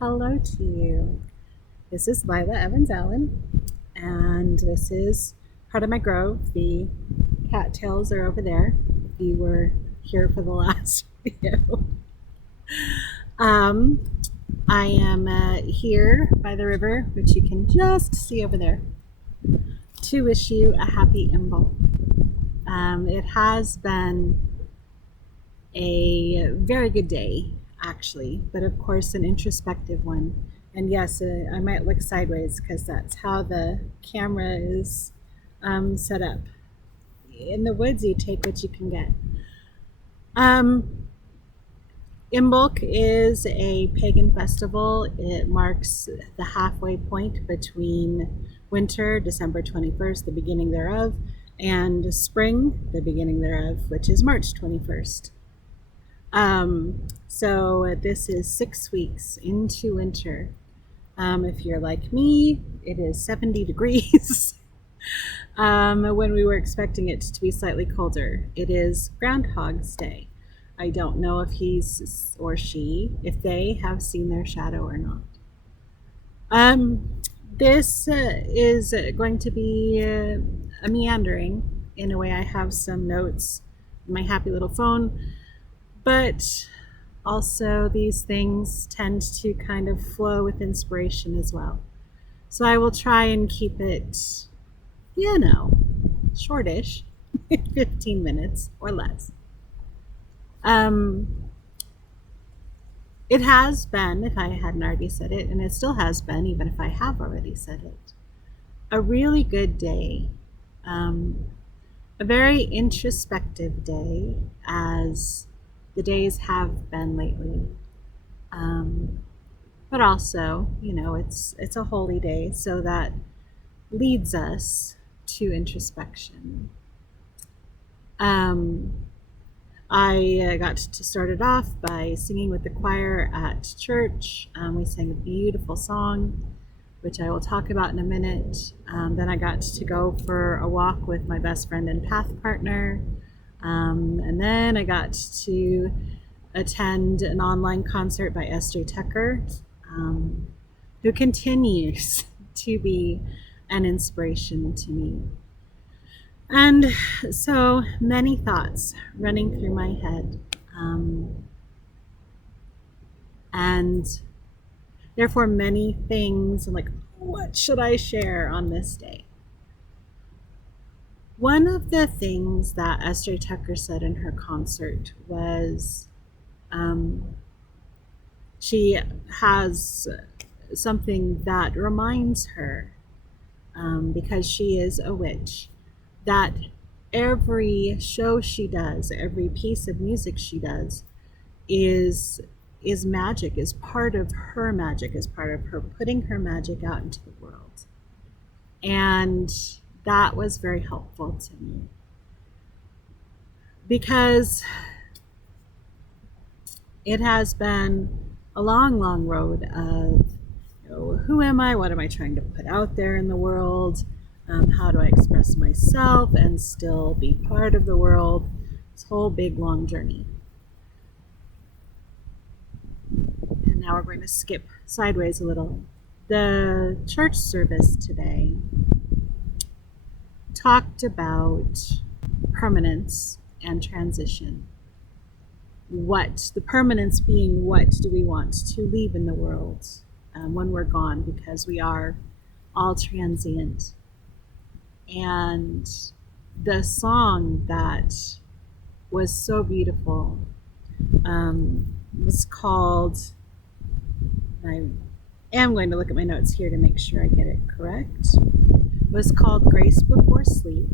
Hello to you. This is Lila Evans Allen, and this is part of my grove. The cattails are over there. If you were here for the last video, um, I am here by the river, which you can just see over there, to wish you a happy Imbolc. It has been a very good day, actually, but of course, an introspective one. And yes, I might look sideways because that's how the camera is set up. In the woods, you take what you can get. Imbolc is a pagan festival. It marks the halfway point between winter, December 21st, the beginning thereof, and spring, the beginning thereof, which is March 21st. So this is 6 weeks into winter. If you're like me, it is 70 degrees when we were expecting it to be slightly colder. It is Groundhog's Day. I don't know if he's or she, if they have seen their shadow or not. This is going to be a meandering. In a way, I have some notes in my happy little phone, but also these things tend to kind of flow with inspiration as well. So I will try and keep it, shortish, 15 minutes or less. It has been, if I hadn't already said it, and it still has been, even if I have already said it, a really good day. A very introspective day, as the days have been lately. But also, it's a holy day, so that leads us to introspection. I got to start it off by singing with the choir at church. We sang a beautiful song, which I will talk about in a minute. Then I got to go for a walk with my best friend and path partner. And then I got to attend an online concert by Esther Tucker, who continues to be an inspiration to me. And so many thoughts running through my head. And therefore many things, I'm like, what should I share on this day? One of the things that Esther Tucker said in her concert was she has something that reminds her, because she is a witch, that every show she does, every piece of music she does is magic, is part of her magic, is part of her putting her magic out into the world. And that was very helpful to me, because it has been a long, long road of, who am I? What am I trying to put out there in the world? How do I express myself and still be part of the world? This whole big, long journey. And now we're going to skip sideways a little. The church service today talked about permanence and transition. What the permanence being, what do we want to leave in the world when we're gone, because we are all transient. And the song that was so beautiful was called, I am going to look at my notes here to make sure I get it correct, was called Grace Before Sleep.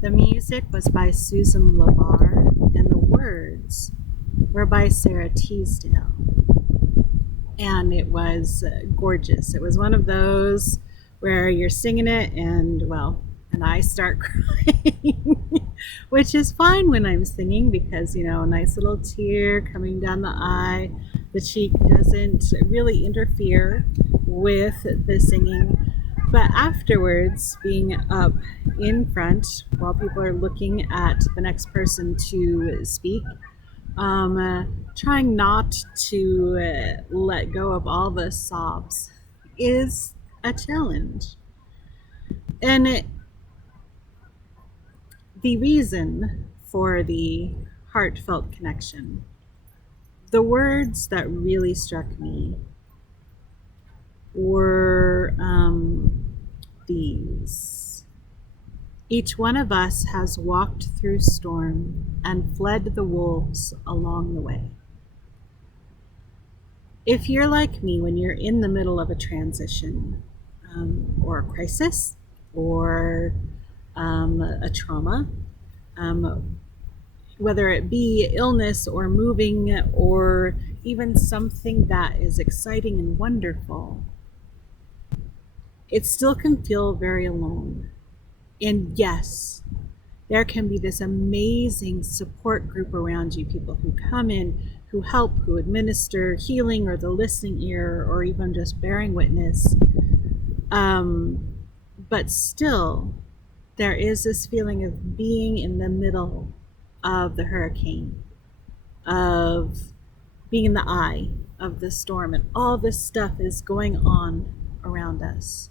The music was by Susan LaBar, and the words were by Sarah Teasdale. And it was gorgeous. It was one of those where you're singing it and I start crying, which is fine when I'm singing, because, a nice little tear coming down the eye. The cheek doesn't really interfere with the singing. But afterwards, being up in front while people are looking at the next person to speak, Trying not to let go of all the sobs is a challenge. And the reason for the heartfelt connection, the words that really struck me were these. Each one of us has walked through storm and fled the wolves along the way. If you're like me, when you're in the middle of a transition or a crisis or a trauma, whether it be illness or moving or even something that is exciting and wonderful, it still can feel very alone. And yes, there can be this amazing support group around you, people who come in, who help, who administer healing or the listening ear or even just bearing witness. But still, there is this feeling of being in the middle of the hurricane, of being in the eye of the storm, and all this stuff is going on around us.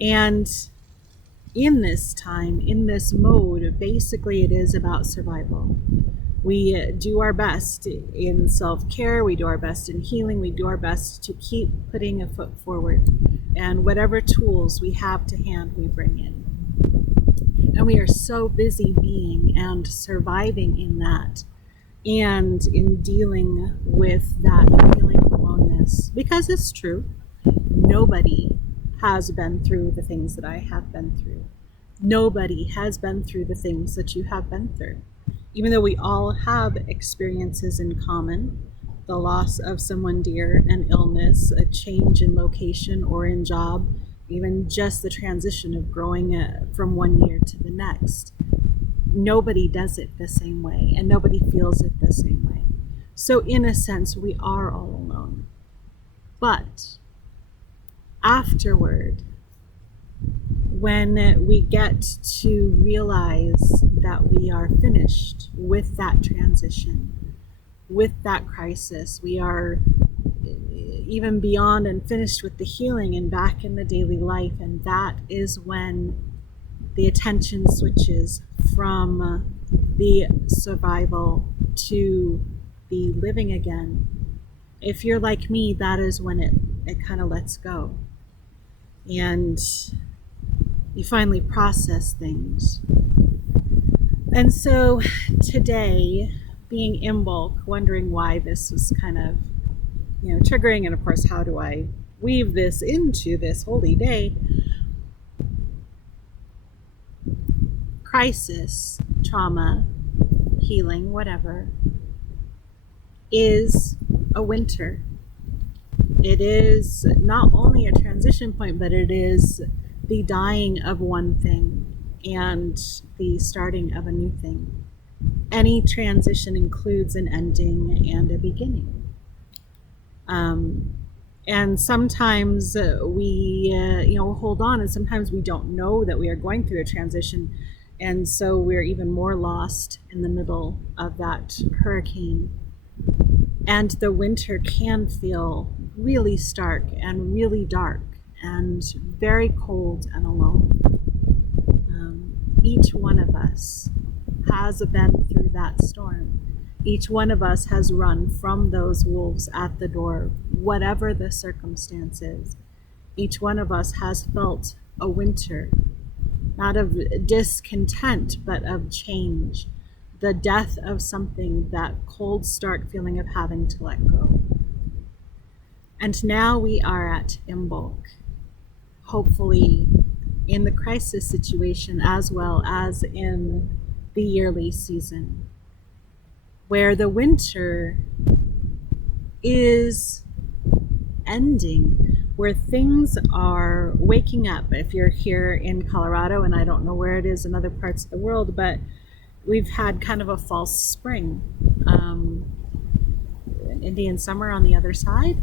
And in this time, in this mode, basically it is about survival. We do our best in self-care, we do our best in healing, we do our best to keep putting a foot forward. And whatever tools we have to hand, we bring in. And we are so busy being and surviving in that and in dealing with that feeling of aloneness. Because it's true, nobody has been through the things that I have been through. Nobody has been through the things that you have been through. Even though we all have experiences in common, the loss of someone dear, an illness, a change in location or in job, even just the transition of growing from one year to the next. Nobody does it the same way, and nobody feels it the same way. So in a sense, we are all alone. But afterward, when we get to realize that we are finished with that transition, with that crisis, we are even beyond and finished with the healing and back in the daily life, and that is when the attention switches from the survival to the living again. If you're like me, that is when it kind of lets go. And you finally process things. And so today, being Imbolc, wondering why this was kind of, triggering, and of course, how do I weave this into this holy day? Crisis, trauma, healing, whatever, is a winter. It is not only a transition point, but it is the dying of one thing and the starting of a new thing. Any transition includes an ending and a beginning. And sometimes we, hold on, and sometimes we don't know that we are going through a transition. And so we're even more lost in the middle of that hurricane. And the winter can feel really stark and really dark and very cold and alone. Each one of us has been through that storm. Each one of us has run from those wolves at the door, whatever the circumstances. Each one of us has felt a winter, not of discontent, but of change, the death of something, that cold, stark feeling of having to let go. And now we are at Imbolc, hopefully in the crisis situation as well as in the yearly season, where the winter is ending, where things are waking up. If you're here in Colorado, and I don't know where it is in other parts of the world, but we've had kind of a false spring, an Indian summer on the other side,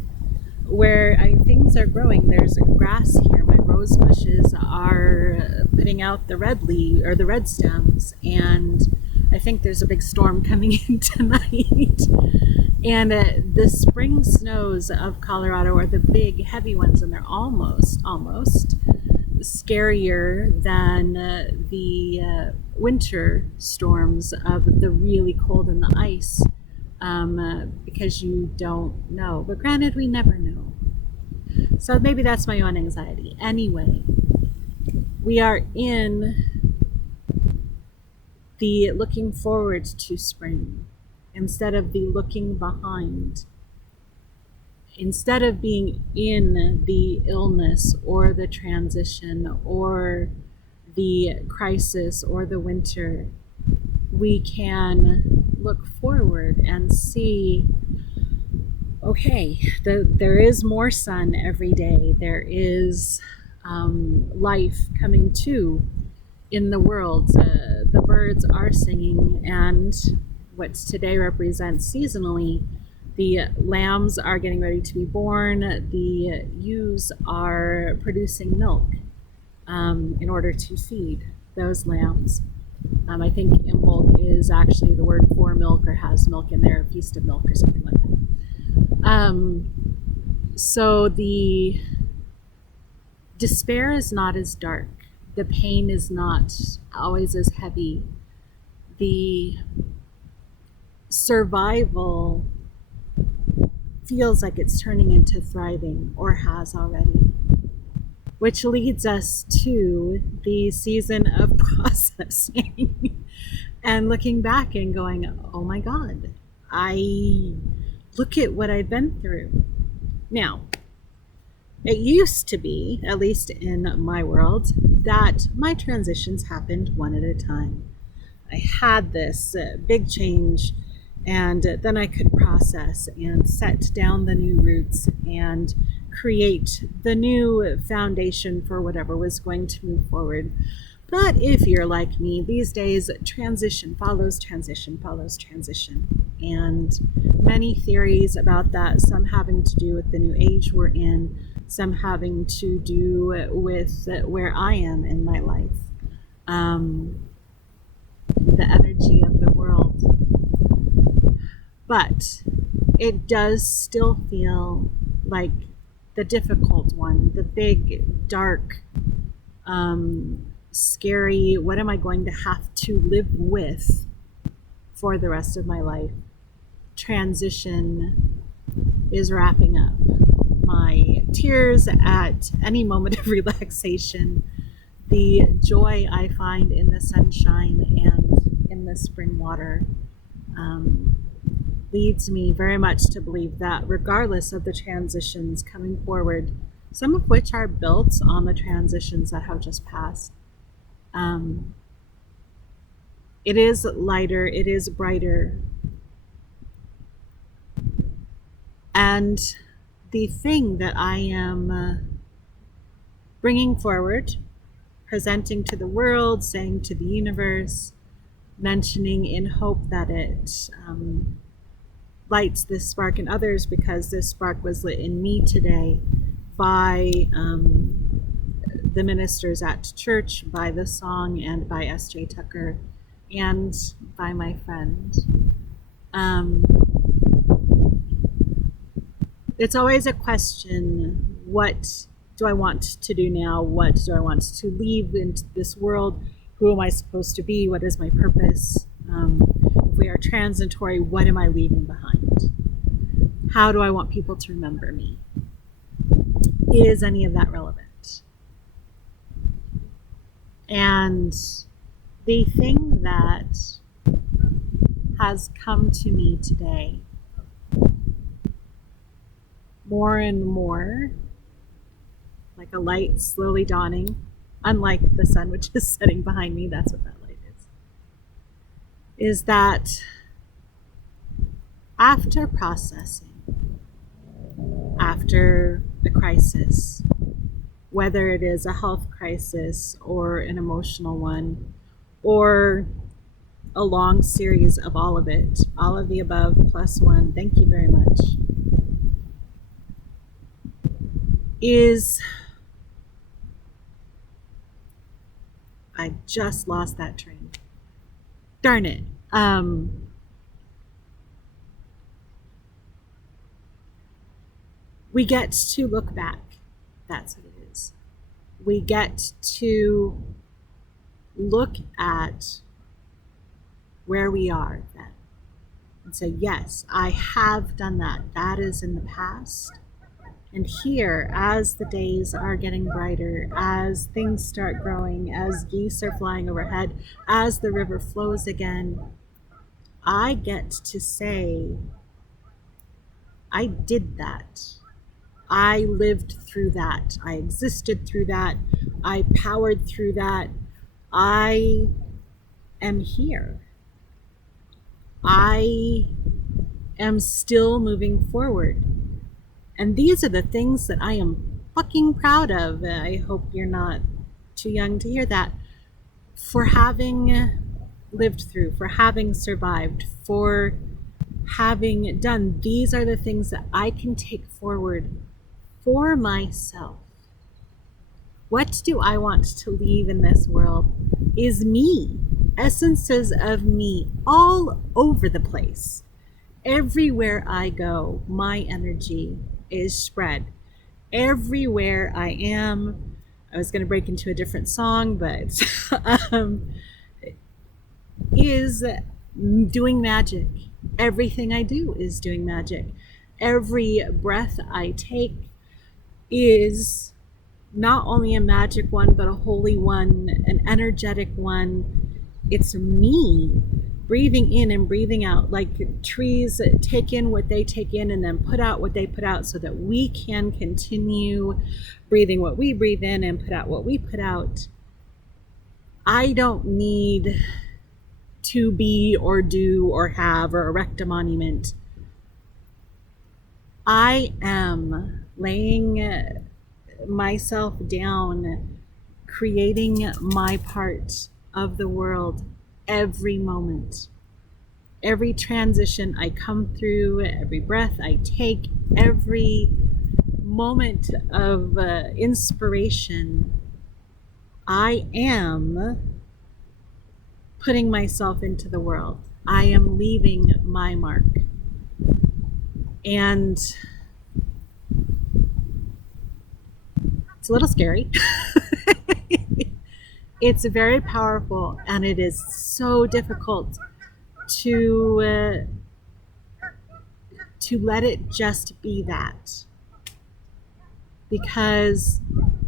where things are growing. There's grass here. My rose bushes are putting out the red leaf or the red stems, and I think there's a big storm coming in tonight. And the spring snows of Colorado are the big, heavy ones, and they're almost scarier than the winter storms of the really cold and the ice, because you don't know. But granted, we never know. So maybe that's my own anxiety. Anyway, we are in the looking forward to spring instead of the looking behind. Instead of being in the illness or the transition or the crisis or the winter, we can look forward and see, okay, there is more sun every day. There is life coming to in the world. The birds are singing, and what today represents seasonally, the lambs are getting ready to be born. The ewes are producing milk in order to feed those lambs. I think Imbolc is actually the word for milk, or has milk in there, a feast of milk or something like that. So the despair is not as dark. The pain is not always as heavy. The survival feels like it's turning into thriving, or has already. Which leads us to the season of processing and looking back and going, oh my God, I look at what I've been through. Now, it used to be, at least in my world, that my transitions happened one at a time. I had this big change, and then I could process and set down the new roots and create the new foundation for whatever was going to move forward. But if you're like me, these days, transition follows transition follows transition. And many theories about that, some having to do with the new age we're in, some having to do with where I am in my life, the energy of the world. But it does still feel like the difficult one, the big, dark, scary, what am I going to have to live with for the rest of my life? Transition is wrapping up. My tears at any moment of relaxation, the joy I find in the sunshine and in the spring water, leads me very much to believe that regardless of the transitions coming forward, some of which are built on the transitions that have just passed, it is lighter, it is brighter. And the thing that I am bringing forward, presenting to the world, saying to the universe, mentioning in hope that it lights this spark in others, because this spark was lit in me today by the ministers at church, by the song, and by S.J. Tucker, and by my friend. It's always a question, what do I want to do now? What do I want to leave into this world? Who am I supposed to be? What is my purpose? If we are transitory, what am I leaving behind? How do I want people to remember me? Is any of that relevant? And the thing that has come to me today more and more, like a light slowly dawning, unlike the sun which is setting behind me, that's what that light is that after processing, after the crisis, whether it is a health crisis or an emotional one, or a long series of all of it, all of the above plus one, thank you very much, is, I just lost that train. Darn it. Um, we get to look back. That's what it is. We get to look at where we are then and say, yes, I have done that. That is in the past. And here, as the days are getting brighter, as things start growing, as geese are flying overhead, as the river flows again, I get to say, I did that. I lived through that. I existed through that. I powered through that. I am here. I am still moving forward. And these are the things that I am fucking proud of. I hope you're not too young to hear that. For having lived through, for having survived, for having done. These are the things that I can take forward for myself. What do I want to leave in this world is me, essences of me all over the place. Everywhere I go, my energy is spread. Everywhere I am, I was going to break into a different song, but is doing magic. Everything I do is doing magic. Every breath I take is not only a magic one, but a holy one, an energetic one. It's me breathing in and breathing out, like trees take in what they take in and then put out what they put out so that we can continue breathing what we breathe in and put out what we put out. I don't need to be or do or have or erect a monument. I am laying myself down, creating my part of the world every moment. Every transition I come through, every breath I take, every moment of inspiration, I am putting myself into the world. I am leaving my mark. And it's a little scary. It's very powerful, and it is so difficult to let it just be that. Because,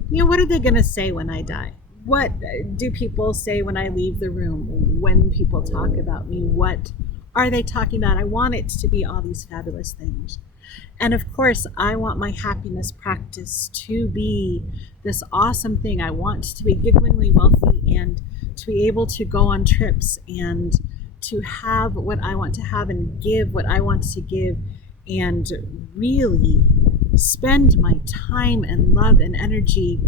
what are they going to say when I die? What do people say when I leave the room? When people talk about me, what are they talking about? I want it to be all these fabulous things. And of course, I want my happiness practice to be this awesome thing. I want to be gigglingly wealthy and to be able to go on trips and to have what I want to have and give what I want to give and really spend my time and love and energy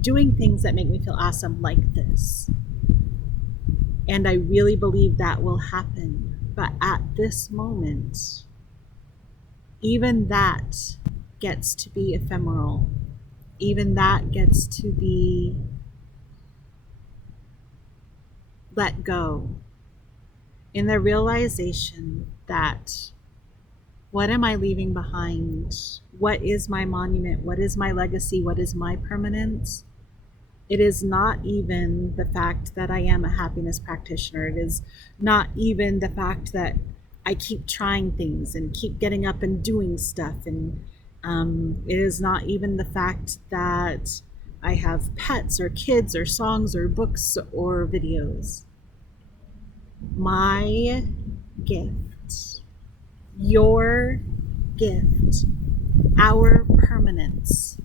doing things that make me feel awesome like this. And I really believe that will happen. But at this moment, even that gets to be ephemeral. Even that gets to be let go in the realization that what am I leaving behind? What is my monument? What is my legacy? What is my permanence? It is not even the fact that I am a happiness practitioner. It is not even the fact that I keep trying things and keep getting up and doing stuff. And it is not even the fact that I have pets or kids or songs or books or videos. My gift, your gift, our permanence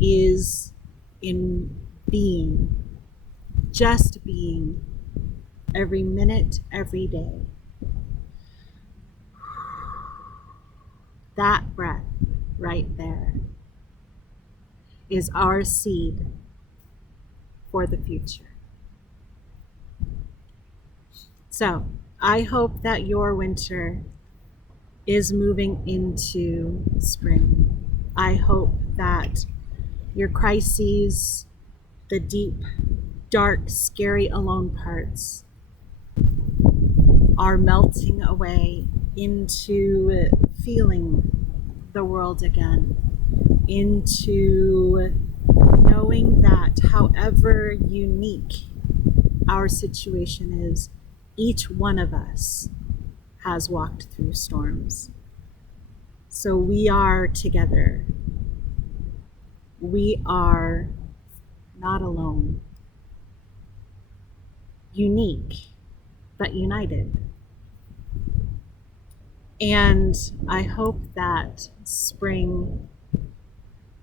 is in being, just being, every minute, every day. That breath right there is our seed for the future. So I hope that your winter is moving into spring. I hope that your crises, the deep, dark, scary, alone parts, are melting away into feeling the world again, into knowing that however unique our situation is, each one of us has walked through storms. So we are together. We are not alone. Unique, but united. And I hope that spring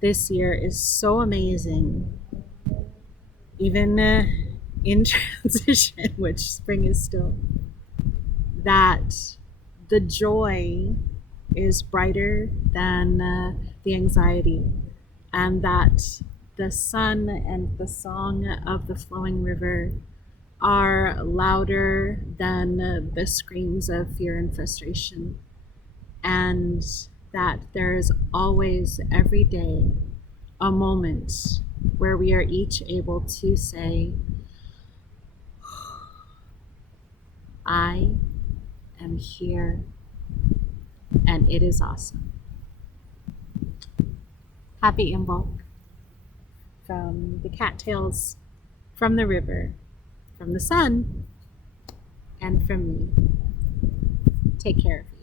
this year is so amazing, even in transition, which spring is still, that the joy is brighter than the anxiety, and that the sun and the song of the flowing river are louder than the screams of fear and frustration, and that there is always, every day, a moment where we are each able to say, I am here and it is awesome. Happy Imbolc from the cattails, from the river, from the sun, and from me. Take care of